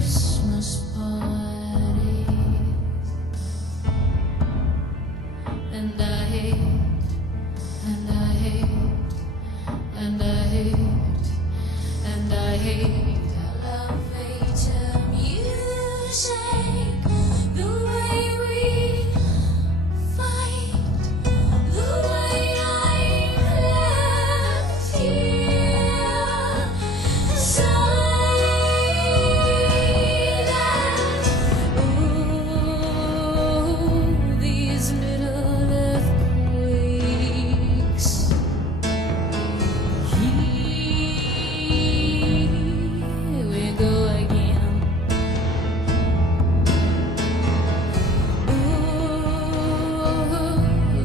Christmas party, and I hate, and I hate, and I hate, and I hate elevator music, the way we fight, the way I left here, these little earthquakes. Here we go again.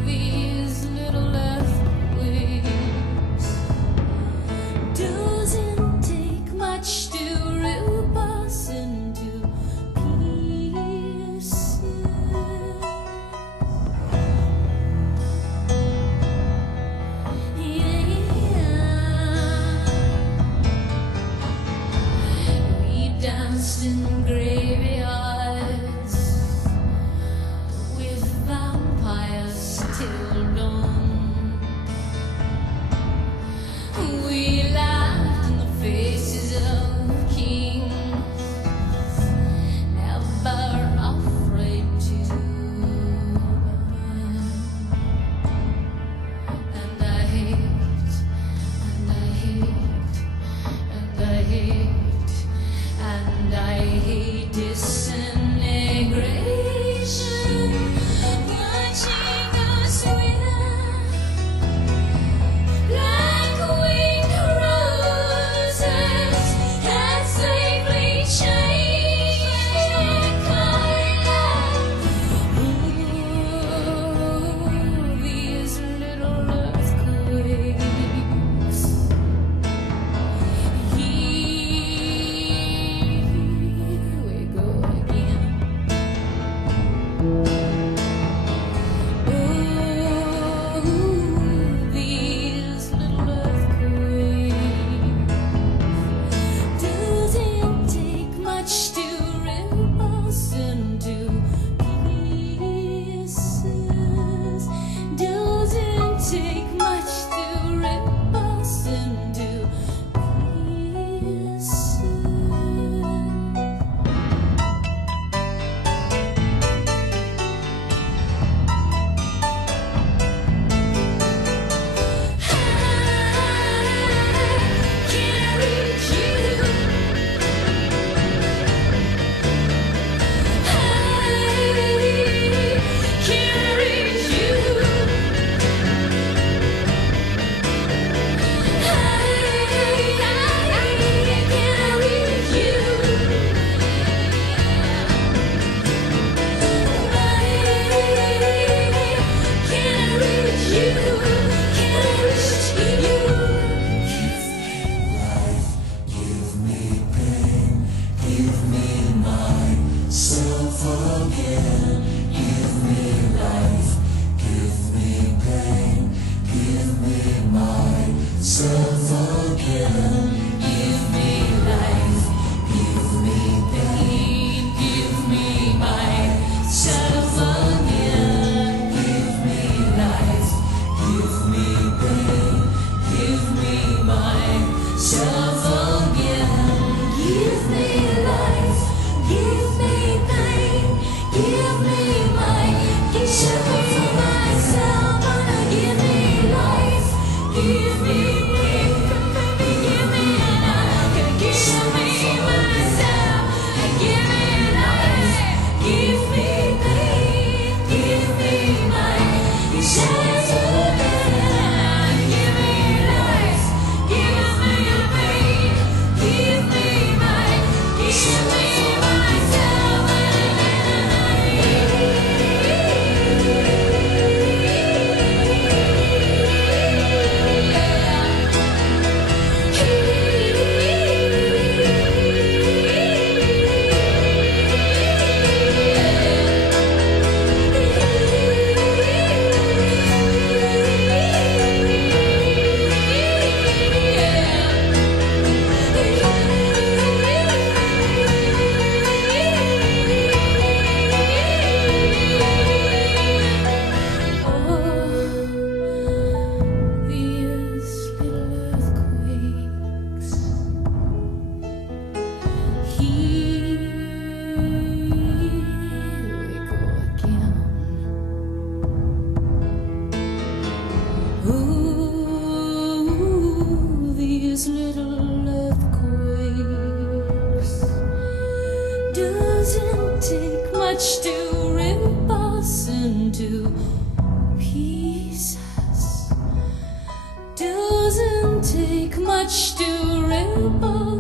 These little earthquakes. Doesn't take much to rip us into pieces. We danced in graveyards with vampires till dawn. We laughed in the faces of kings, never afraid to burn. And I hate, and I hate, and I hate, and I hate disintegration, watching us wither like winged roses that safely change color. These little earthquakes. Here we go again. These little earthquakes. Doesn't take much to rip us into pieces. Doesn't take much to rip us into pieces. much to rip us into pieces. Doesn't take much to rip us